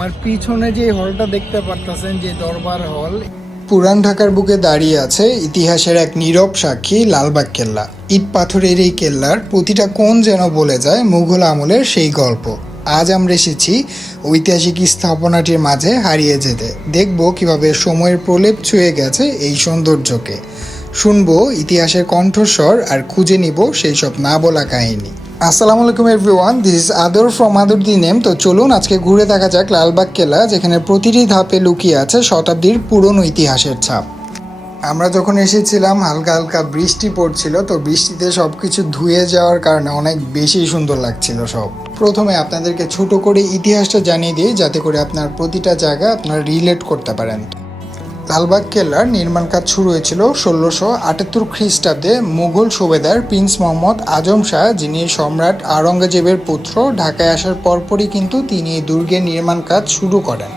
আমার পিছনে যে হলটা দেখতে পারতেছেন, যে দরবার হল, পুরান ঢাকার বুকে দাঁড়িয়ে আছে ইতিহাসের এক নীরব সাক্ষী লালবাগ কেল্লা। ইট পাথরের এই কেল্লার প্রতিটা কোণ যেন বলে যায় মুঘল আমলের সেই গল্প। আজ আমরা এসেছি ঐতিহাসিক স্থাপনাটির মাঝে হারিয়ে যেতে। দেখব কিভাবে সময়ের প্রলেপ ছুঁয়ে গেছে এই সৌন্দর্যকে। শুনবো ইতিহাসের কণ্ঠস্বর আর খুঁজে নিব সেই সব না বলা কাহিনী। আসসালামু আলাইকুম এভরিওয়ান, দিস ইজ আদর ফ্রম আদর দি নেম। তো চলুন আজকে ঘুরে দেখা যাক লালবাগ কেল্লা, যেখানে প্রতিটি ধাপে লুকিয়ে আছে শতাব্দীর পুরনো ইতিহাসের ছাপ। আমরা যখন এসেছিলাম হালকা হালকা বৃষ্টি পড়ছিল, তো বৃষ্টিতে সব কিছু ধুয়ে যাওয়ার কারণে অনেক বেশি সুন্দর লাগছিল সব। প্রথমে আপনাদেরকে ছোট করে ইতিহাসটা জানিয়ে দিই, যাতে করে আপনার প্রতিটা জায়গা আপনারা রিলেট করতে পারেন। লালবাগ কেল্লার নির্মাণ কাজ শুরু হয়েছিল 1678 খ্রিস্টাব্দে মুঘল সুবেদার প্রিন্স মোহাম্মদ আজম শাহ, যিনি সম্রাট আওরঙ্গজেবের পুত্র। ঢাকায় আসার পরপরই কিন্তু তিনি এই দুর্গের নির্মাণ কাজ শুরু করেন।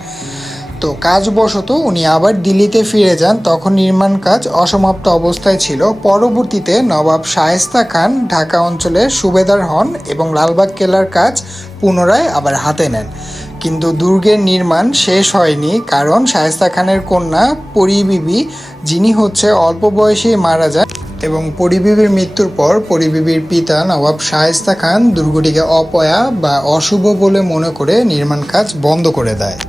তো কাজবশত উনি আবার দিল্লিতে ফিরে যান, তখন নির্মাণ কাজ অসমাপ্ত অবস্থায় ছিল। পরবর্তীতে নবাব শায়েস্তা খান ঢাকা অঞ্চলের সুবেদার হন এবং লালবাগ কেল্লার কাজ পুনরায় আবার হাতে নেন। কিন্তু দুর্গের নির্মাণ শেষ হয়নি, কারণ শায়েস্তা খানের কন্যা পরী বিবি, যিনি হচ্ছে অল্প বয়সেই মারা যান, এবং পরী বিবির মৃত্যুর পর পরী বিবির পিতা নবাব শায়েস্তা খান দুর্গটিকে অপয়া বা অশুভ বলে মনে করে নির্মাণ কাজ বন্ধ করে দেয়।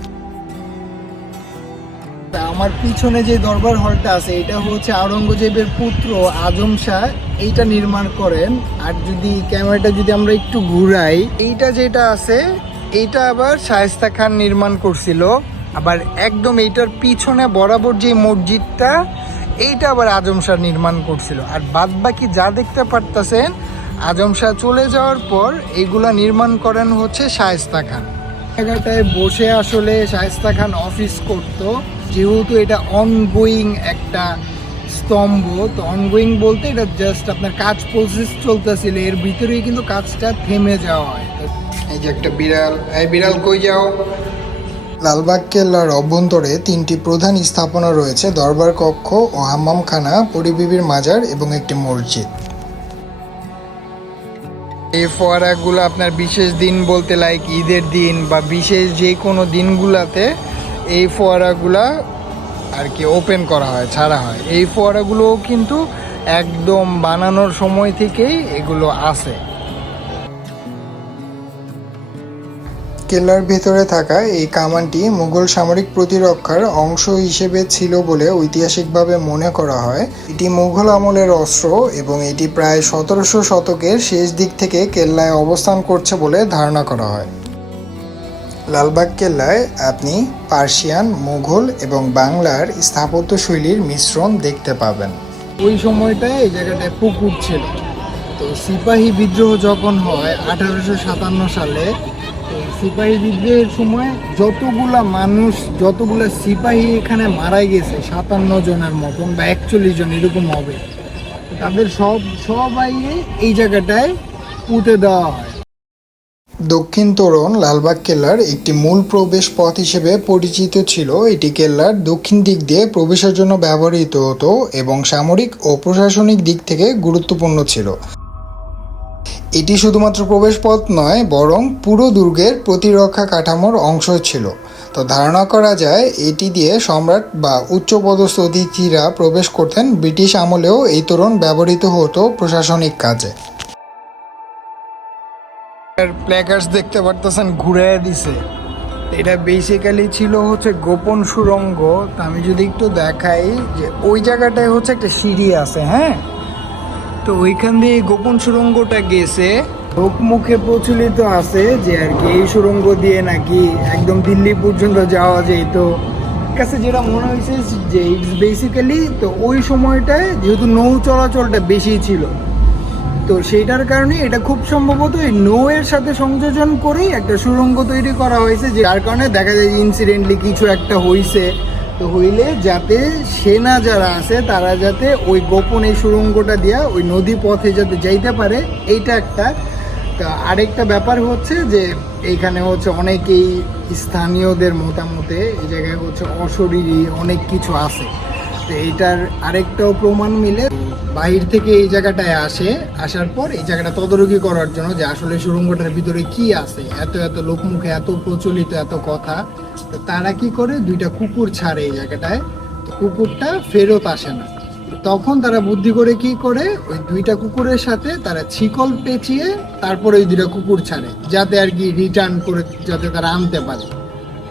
আমার পিছনে যে দরবার হলটা আছে, এটা হচ্ছে আওরঙ্গজেবের পুত্র আজম শাহ এইটা নির্মাণ করেন। আর যদি ক্যামেরাটা যদি আমরা একটু ঘুরাই, এইটা যেটা আছে এইটা আবার শায়েস্তা খান নির্মাণ করছিল। আবার একদম এইটার পিছনে বরাবর যে মসজিদটা, এইটা আবার আজম শাহ নির্মাণ করছিল। আর বাদ বাকি যা দেখতে পারতেছেন, আজম শাহ চলে যাওয়ার পর এইগুলা নির্মাণ করেন হচ্ছে শায়েস্তা খান। জায়গাটায় বসে আসলে শায়েস্তা খান অফিস করত, যেহেতু এটা অনগোয়িং একটা স্তম্ভ। তো অনগোয়িং বলতে এটা জাস্ট আপনার কাজ প্রসেস চলতেছিল, এর ভিতরেই কিন্তু কাজটা থেমে যাওয়া হয়। এই যে একটা বিড়াল, এই বিড়াল কই যাও? লালবাগ কেল্লার অভ্যন্তরে তিনটি প্রধান স্থাপনা রয়েছে: দরবার কক্ষ ও হাম্মামখানা, পরী বিবির মাজার এবং একটি মসজিদ। এই ফোয়ারাগুলো আপনার বিশেষ দিন বলতে লাইক ঈদের দিন বা বিশেষ যে কোনো দিনগুলাতে এই ফোয়ারাগুলা আর কি ওপেন করা হয়, ছাড়া হয়। এই ফোয়ারাগুলোও কিন্তু একদম বানানোর সময় থেকেই এগুলো আছে। কেল্লার ভেতরে থাকা এই কামানটি মুঘল সামরিক প্রতিরক্ষার অংশ হিসেবে ছিল বলে ঐতিহাসিকভাবে মনে করা হয়। এটি মুঘল আমলের অস্ত্র এবং এটি প্রায় 1700 শতকের শেষ দিক থেকে কেল্লায় অবস্থান করছে বলে ধারণা করা হয়। লালবাগ কেল্লায় আপনি পার্সিয়ান, মুঘল এবং বাংলার স্থাপত্যশৈলীর মিশ্রণ দেখতে পাবেন। ওই সময়টায় এই জায়গাটায় পুকুর ছিল। তো সিপাহী বিদ্রোহ যখন হয় 1857 সালে, তো সিপাহী বিদ্রোহের সময় যতগুলা সিপাহী এখানে মারা গেছে, 57 জনের মতন বা 41 জন এরকম হবে, তাদের সবাই এই জায়গাটায় পুঁতে দেওয়া হয়। দক্ষিণ তোরণ লালবাগ কেল্লার একটি মূল প্রবেশ পথ হিসেবে পরিচিত ছিল। এটি কেল্লার দক্ষিণ দিক দিয়ে প্রবেশের জন্য ব্যবহৃত হতো এবং সামরিক ও প্রশাসনিক দিক থেকে গুরুত্বপূর্ণ ছিল। এটি শুধুমাত্র প্রবেশ পথ নয়, বরং পুরো দুর্গের প্রতিরক্ষা কাঠামোর অংশ ছিল। তো ধারণা করা যায় এটি দিয়ে সম্রাট বা উচ্চপদস্থ অতিথিরা প্রবেশ করতেন। ব্রিটিশ আমলেও এই তোরণ ব্যবহৃত হতো প্রশাসনিক কাজে। প্ল্যাকার্ডস দেখতে পারতেছেন, ঘুরে দিছে। এটা বেসিক্যালি ছিল হচ্ছে গোপন সুড়ঙ্গ। তা আমি যদি একটু দেখাই, যে ওই জায়গাটায় হচ্ছে একটা সিঁড়ি আছে, হ্যাঁ। তো ওইখান দিয়ে গোপন সুড়ঙ্গটা গেছে। লোকমুখে প্রচলিত আছে যে আর কি এই সুড়ঙ্গ দিয়ে নাকি একদম দিল্লি পর্যন্ত যাওয়া যায়। তো কাছে যেটা মনে হয়েছে যে ইটস বেসিক্যালি, তো ওই সময়টায় যেহেতু নৌ চলাচলটা বেশি ছিল, তো সেইটার কারণে এটা খুব সম্ভবত এই নৌয়ের সাথে সংযোজন করেই একটা সুড়ঙ্গ তৈরি করা হয়েছে, যার কারণে দেখা যায় ইনসিডেন্টলি কিছু একটা হয়েছে। তো হইলে যাতে সেনা যারা আছে তারা যাতে ওই গোপন এই সুড়ঙ্গটা দিয়া ওই নদী পথে যাতে যাইতে পারে, এইটা একটা। তা আরেকটা ব্যাপার হচ্ছে যে এইখানে হচ্ছে অনেকেই স্থানীয়দের মতামতে এই জায়গায় হচ্ছে অশরীরী অনেক কিছু আছে। তো এইটার আরেকটাও প্রমাণ মিলে বাহির থেকে এই জায়গাটায় আসার পর এই জায়গাটা তদারকি করার জন্য যে আসলে সুড়ঙ্গটার ভিতরে কি আছে, এত এত লোকমুখে এত প্রচলিত এত কথা। তো তারা কি করে, দুইটা কুকুর ছাড়ে এই জায়গাটায়, তো কুকুরটা ফেরত আসে না। তখন তারা বুদ্ধি করে কি করে, ওই দুইটা কুকুরের সাথে তারা ছিকল পেঁচিয়ে তারপরে ওই দুইটা কুকুর ছাড়ে, যাতে আর কি রিটার্ন করে যাতে তারা আনতে পারে।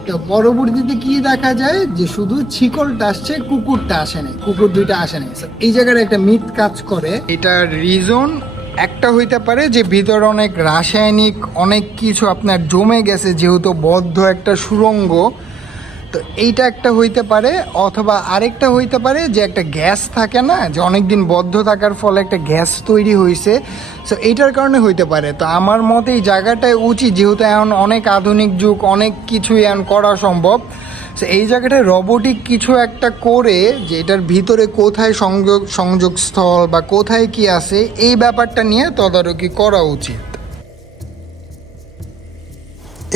তো পরবর্তীতে কি দেখা যায় যে শুধু ছিকলটা আসছে, কুকুরটা আসে নাই, কুকুর দুইটা আসে নাই। এই জায়গায় একটা মিথ কাজ করে। এটার রিজন একটা হইতে পারে যে ভিতরে অনেক রাসায়নিক অনেক কিছু আপনার জমে গেছে, যেহেতু বদ্ধ একটা সুড়ঙ্গ। তো এইটা একটা হইতে পারে, অথবা আরেকটা হইতে পারে যে একটা গ্যাস থাকে না, যে অনেক দিন বদ্ধ থাকার ফলে একটা গ্যাস তৈরি হয়েছে। সো এইটার কারণে হইতে পারে। তো আমার মতে এই জায়গাটায় উচিত, যেহেতু এখন অনেক আধুনিক যুগ, অনেক কিছুই এখন করা সম্ভব, সো এই জায়গাটায় রোবোটিক কিছু একটা করে যে এটার ভিতরে কোথায় সংযোগস্থল বা কোথায় কি আছে এই ব্যাপারটা নিয়ে তদারকি করা উচিত।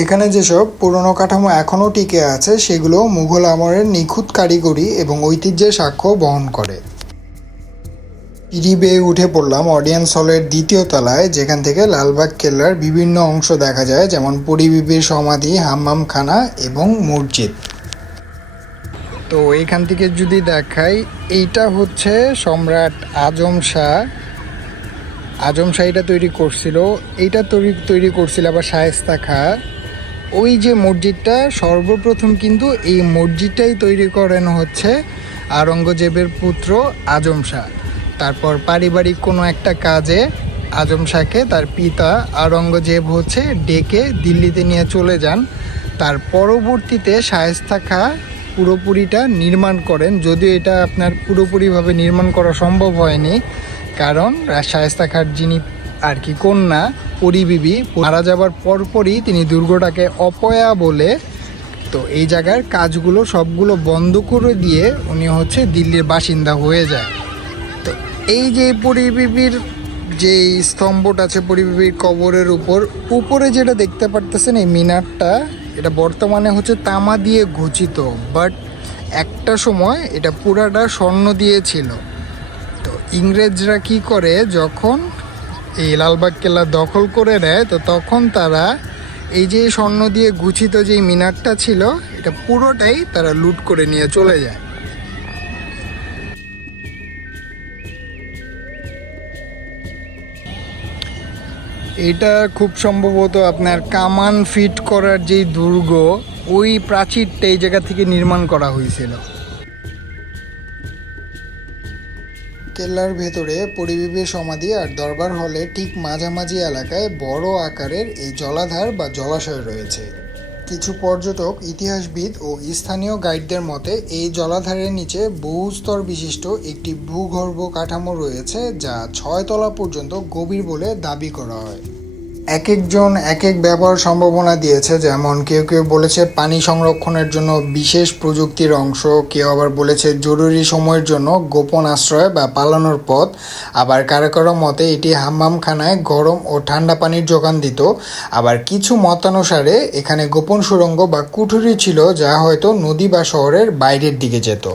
এখানে যেসব পুরনো কাঠামো এখনও টিকে আছে সেগুলো মুঘল আমলের নিখুঁত কারিগরি এবং ঐতিহ্যের সাক্ষ্য বহন করে। সিঁড়ি বেয়ে উঠে পড়লাম অডিয়েন্স হলের দ্বিতীয় তলায়, যেখান থেকে লালবাগ কেল্লার বিভিন্ন অংশ দেখা যায়, যেমন পরী বিবির সমাধি, হাম্মামখানা এবং মসজিদ। তো এখান থেকে যদি দেখাই, এইটা হচ্ছে সম্রাট আজম শাহ এটা তৈরি করছিল। এইটা তৈরি করছিল আবার শায়েস্তা খাঁ। ওই যে মসজিদটা সর্বপ্রথম, কিন্তু এই মসজিদটাই তৈরি করেন হচ্ছে আওরঙ্গজেবের পুত্র আজম শাহ। তারপর পারিবারিক কোনো একটা কাজে আজম শাহকে তার পিতা আওরঙ্গজেব হচ্ছে ডেকে দিল্লিতে নিয়ে চলে যান। তার পরবর্তীতে শায়েস্তা খাঁ পুরোপুরিটা নির্মাণ করেন, যদিও এটা আপনার পুরোপুরিভাবে নির্মাণ করা সম্ভব হয়নি, কারণ শায়েস্তা খাঁর যিনি আর কি কন্যা পরী বিবি মারা যাবার পরপরই তিনি দুর্গটাকে অপয়া বলে, তো এই জায়গার কাজগুলো সবগুলো বন্ধ করে দিয়ে উনি হচ্ছে দিল্লির বাসিন্দা হয়ে যায়। তো এই যে পরী বিবির যে স্তম্ভটা আছে পরী বিবির কবরের উপরে যেটা দেখতে পারতেছেন এই মিনারটা, এটা বর্তমানে হচ্ছে তামা দিয়ে ঘচিত, বাট একটা সময় এটা পুরাটা স্বর্ণ দিয়ে ছিল। তো ইংরেজরা কি করে, যখন এই লালবাগ কেল্লা দখল করে নেয়, তো তখন তারা এই যে স্বর্ণ দিয়ে গুছিত যে মিনারটা ছিল, এটা পুরোটাই তারা লুট করে নিয়ে চলে যায়। এটা খুব সম্ভবত আপনার কামান ফিট করার যেই দুর্গ, ওই প্রাচীরটা এই জায়গা থেকে নির্মাণ করা হয়েছিল। কেল্লার ভেতরে পরী বিবির সমাধি আর দরবার হলে ঠিক মাঝামাঝি এলাকায় বড় আকারের এই জলাধার বা জলাশয় রয়েছে। কিছু পর্যটক, ইতিহাসবিদ ও স্থানীয় গাইডদের মতে এই জলাধারের নিচে বহুস্তর বিশিষ্ট একটি ভূগর্ভ কাঠামো রয়েছে, যা 6 তলা পর্যন্ত গভীর বলে দাবি করা হয়। এক একজন এক এক ব্যবহার সম্ভাবনা দিয়েছে, যেমন কেউ কেউ বলেছে পানি সংরক্ষণের জন্য বিশেষ প্রযুক্তির অংশ, কেউ আবার বলেছে জরুরি সময়ের জন্য গোপন আশ্রয় বা পালানোর পথ, আবার কারো কারো মতে এটি হাম্মামখানায় গরম ও ঠান্ডা পানির যোগান দিত। আবার কিছু মতানুসারে এখানে গোপন সুড়ঙ্গ বা কুঠুরি ছিল, যা হয়তো নদী বা শহরের বাইরের দিকে যেত।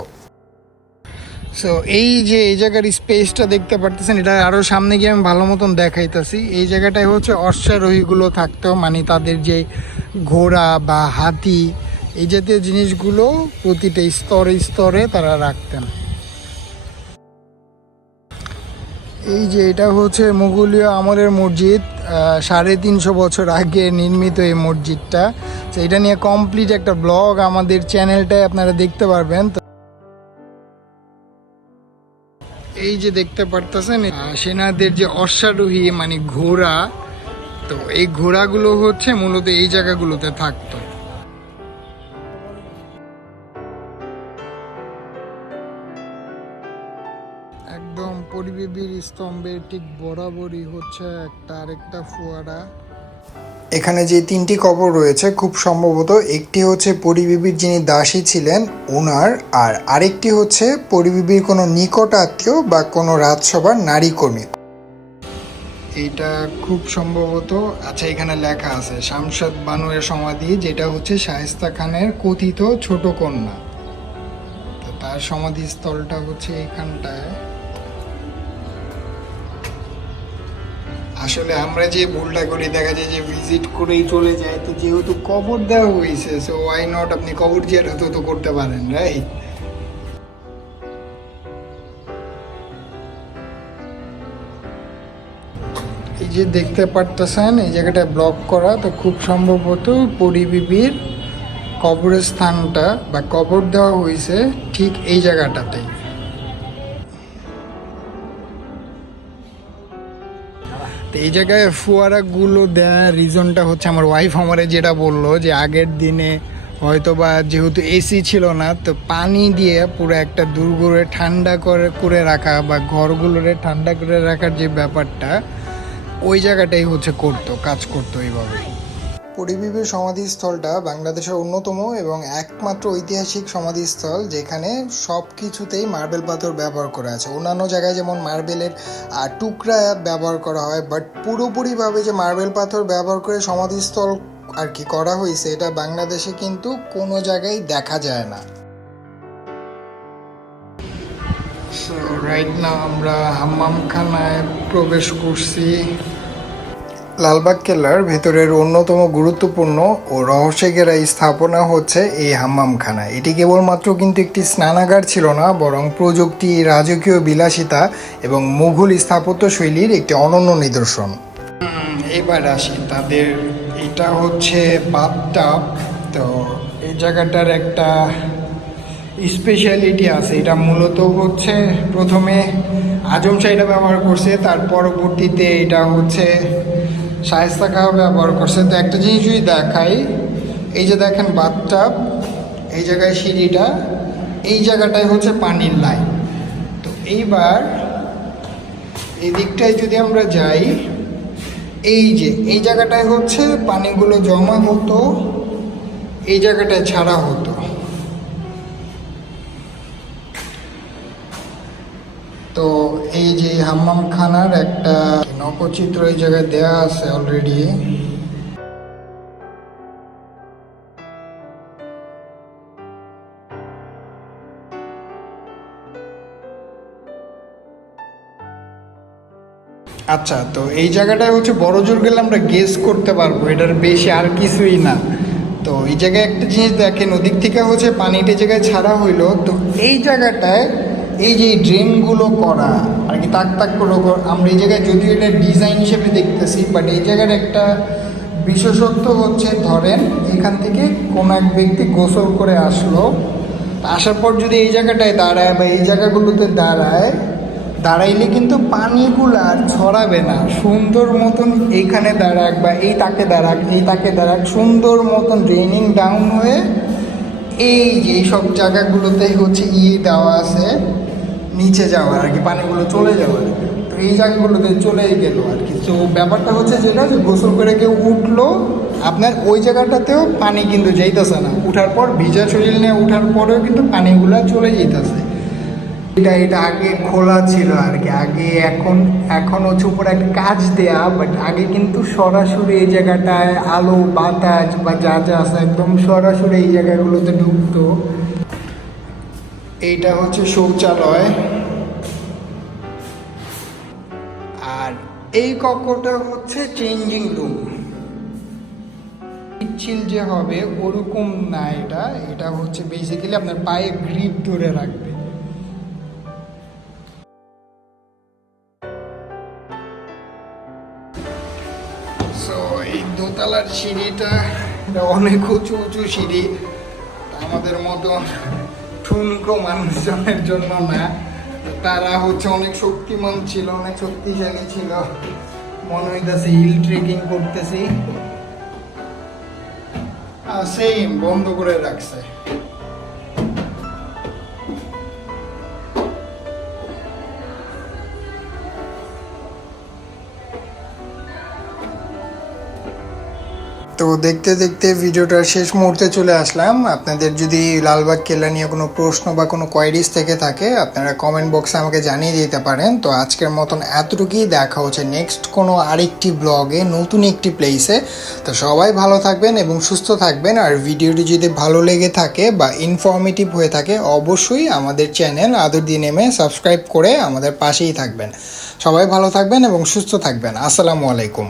সো এই যে এই জায়গার স্পেসটা দেখতে পারতেছেন, এটা আরও সামনে গিয়ে আমি ভালো মতন দেখাইতেছি। এই জায়গাটায় হচ্ছে অশ্বারোহীগুলো থাকতো, মানে তাদের যে ঘোড়া বা হাতি এই জাতীয় জিনিসগুলো প্রতিটা স্তরে স্তরে তারা রাখতেন। এই যে এটা হচ্ছে মুঘলীয় আমলের মসজিদ, 350 বছর আগে নির্মিত এই মসজিদটা। তো এটা নিয়ে কমপ্লিট একটা ব্লগ আমাদের চ্যানেলটায় আপনারা দেখতে পারবেন। এই যে দেখতে পারতেছেন সেনাদের যে অশ্বারোহী মানে ঘোড়া, তো এই ঘোড়াগুলো হচ্ছে মূলত এই জায়গাগুলোতে থাকতো। একদম পরী বিবির স্তম্ভের ঠিক বরাবরই হচ্ছে একটা আরেকটা ফোয়ারা। এখানে যে 3টি কবর রয়েছে, খুব সম্ভবত একটি হচ্ছে পরী বিবির যিনি দাসী ছিলেন ওনার, আর আরেকটি হচ্ছে পরী বিবির কোনো নিকট আত্মীয় বা কোনো রাজসভার নারী কর্মী। এইটা খুব সম্ভবত, আচ্ছা এখানে লেখা আছে শামশাদ বানুয়ের সমাধি, যেটা হচ্ছে শায়েস্তা খানের কথিত ছোট কন্যা। তার সমাধিস্থলটা হচ্ছে এখানটায়। আসলে আমরা যে ভুলটা করি, দেখা যায় যে ভিজিট করেই চলে যায়, তো যেহেতু কবর দেওয়া হয়েছে সো ওয়াই নট আপনি কবর জিয়ারত তো করতে পারেন, রাইট? এই যে দেখতে পারতেছেন এই জায়গাটা ব্লক করা, তো খুব সম্ভবত পরিবিবির কবরস্থানটা বা কবর দেওয়া হয়েছে ঠিক এই জায়গাটাতেই। তো এই জায়গায় ফোয়ারাগুলো দেওয়ার রিজনটা হচ্ছে আমার ওয়াইফ আমারে যেটা বললো যে আগের দিনে হয়তো বা যেহেতু এসি ছিল না, তো পানি দিয়ে পুরো একটা দুর্গরে ঠান্ডা করে রাখা বা ঘরগুলোরে ঠান্ডা করে রাখার যে ব্যাপারটা, ওই জায়গাটাই হচ্ছে কাজ করতো এইভাবে। পরিবিবির সমাধিস্থলটা বাংলাদেশের অন্যতম এবং একমাত্র ঐতিহাসিক সমাধিস্থল যেখানে সব কিছুতেই মার্বেল পাথর ব্যবহার করা আছে। অন্যান্য জায়গায় যেমন মার্বেলের টুকরা ব্যবহার করা হয়, বাট পুরোপুরিভাবে যে মার্বেল পাথর ব্যবহার করে সমাধিস্থল আর কি করা হয়েছে, এটা বাংলাদেশে কিন্তু কোনো জায়গায় দেখা যায় না। সো রাইট নাও আমরা হাম্মামখানায় প্রবেশ করছি। লালবাগ কেল্লার ভেতরের অন্যতম গুরুত্বপূর্ণ ও রহস্যঘেরা স্থাপনা হচ্ছে এই হাম্মামখানা। এটি কেবলমাত্র কিন্তু একটি স্নানাগার ছিল না, বরং প্রযুক্তি, রাজকীয় বিলাসিতা এবং মুঘল স্থাপত্য শৈলীর একটি অনন্য নিদর্শন। এবার আসি তাদের, এটা হচ্ছে বাথটাব। তো এই জায়গাটার একটা স্পেশালিটি আছে, এটা মূলত হচ্ছে প্রথমে আজম শাহ এটা ব্যবহার করছে, তার পরবর্তীতে এটা হচ্ছে শায়েস্তা খাঁ ব্যবহার করছে। তো একটা জিনিস যদি দেখাই, এই যে দেখেন বাথটাব, এই জায়গায় সিঁড়িটা, এই জায়গাটায় হচ্ছে পানির লাইন। তো এইবার এই দিকটায় যদি আমরা যাই, এই যে এই জায়গাটায় হচ্ছে পানিগুলো জমা হতো, এই জায়গাটায় ছাড়া হতো। তো এই যে হাম্মামখানার একটা নকচিত্র এই জায়গায় দেয়া আছে অলরেডি। আচ্ছা, তো এই জায়গাটায় হচ্ছে বড় জোর গেলে আমরা গেস করতে পারবো, এটার বেশি আর কিছুই না। তো এই জায়গায় একটা জিনিস দেখেন, ওদিক থেকে হচ্ছে পানিটা জায়গায় ছাড়া হইলো, তো এই জায়গাটায় এই যে ড্রেনগুলো করা আর কি, তাক তাক করে আমরা এই জায়গায় যদিও এটা ডিজাইন হিসেবে দেখতেছি, বাট এই জায়গার একটা বিশেষত্ব হচ্ছে, ধরেন এখান থেকে কোনো এক ব্যক্তি গোসল করে আসলো, আসার পর যদি এই জায়গাটায় দাঁড়ায় বা এই জায়গাগুলোতে দাঁড়াইলে কিন্তু পানিগুলো আর ছড়াবে না, সুন্দর মতন এইখানে দাঁড়াক বা এই তাকে দাঁড়াক সুন্দর মতন ড্রেনিং ডাউন হয়ে এই যে এইসব জায়গাগুলোতে হচ্ছে দেওয়া আছে নিচে যাওয়ার আর কি, পানিগুলো চলে যাওয়ার। তো এই জায়গাগুলোতে চলেই গেল আর কি। তো ব্যাপারটা হচ্ছে যেটা, যে গোসল করে কেউ উঠলো, আপনার ওই জায়গাটাতেও পানি কিন্তু যাইতেছে না, উঠার পর ভিজা শরীর নিয়ে উঠার পরেও কিন্তু পানিগুলো চলে যেতেছে। এটা আগে খোলা ছিল আর কি, আগে এখন হচ্ছে উপরে একটা কাজ দেয়া, বাট আগে কিন্তু সরাসরি এই জায়গাটায় আলো বাতাস বা যা যা আছে একদম সরাসরি এই জায়গাগুলোতে ঢুকতো। এইটা হচ্ছে শৌচালয়, আর এই কক্ষটা হচ্ছে চেঞ্জিং রুম। পিচ্ছিল যে হবে ওরকম না, এটা হচ্ছে বেসিক্যালি আপনার পায়ে গ্রিপ ধরে রাখবে। সো এই দোতলার সিঁড়িটা অনেক উঁচু সিঁড়ি, আমাদের মতন ঠুনকো মানুষজনের জন্য না। তারা হচ্ছে অনেক শক্তিমান ছিল, অনেক শক্তিশালী ছিল, মনে হইতেছে হিল ট্রেকিং করতেছি। সেম বন্ধ করে রাখছে। তো তো দেখতে দেখতে ভিডিওটার শেষ মুহূর্তে চলে আসলাম। আপনাদের যদি লালবাগ কেল্লা নিয়ে কোনো প্রশ্ন বা কোনো কোয়ারিজ থেকে থাকে আপনারা কমেন্ট বক্সে আমাকে জানিয়ে দিতে পারেন। তো আজকের মতন এতটুকুই, দেখা হচ্ছে নেক্সট কোনো আরেকটি ব্লগে নতুন একটি প্লেসে। তো সবাই ভালো থাকবেন এবং সুস্থ থাকবেন। আর ভিডিওটি যদি ভালো লেগে থাকে বা ইনফরমেটিভ হয়ে থাকে অবশ্যই আমাদের চ্যানেল আদর দি নেমে সাবস্ক্রাইব করে আমাদের পাশেই থাকবেন। সবাই ভালো থাকবেন এবং সুস্থ থাকবেন। আসসালামু আলাইকুম।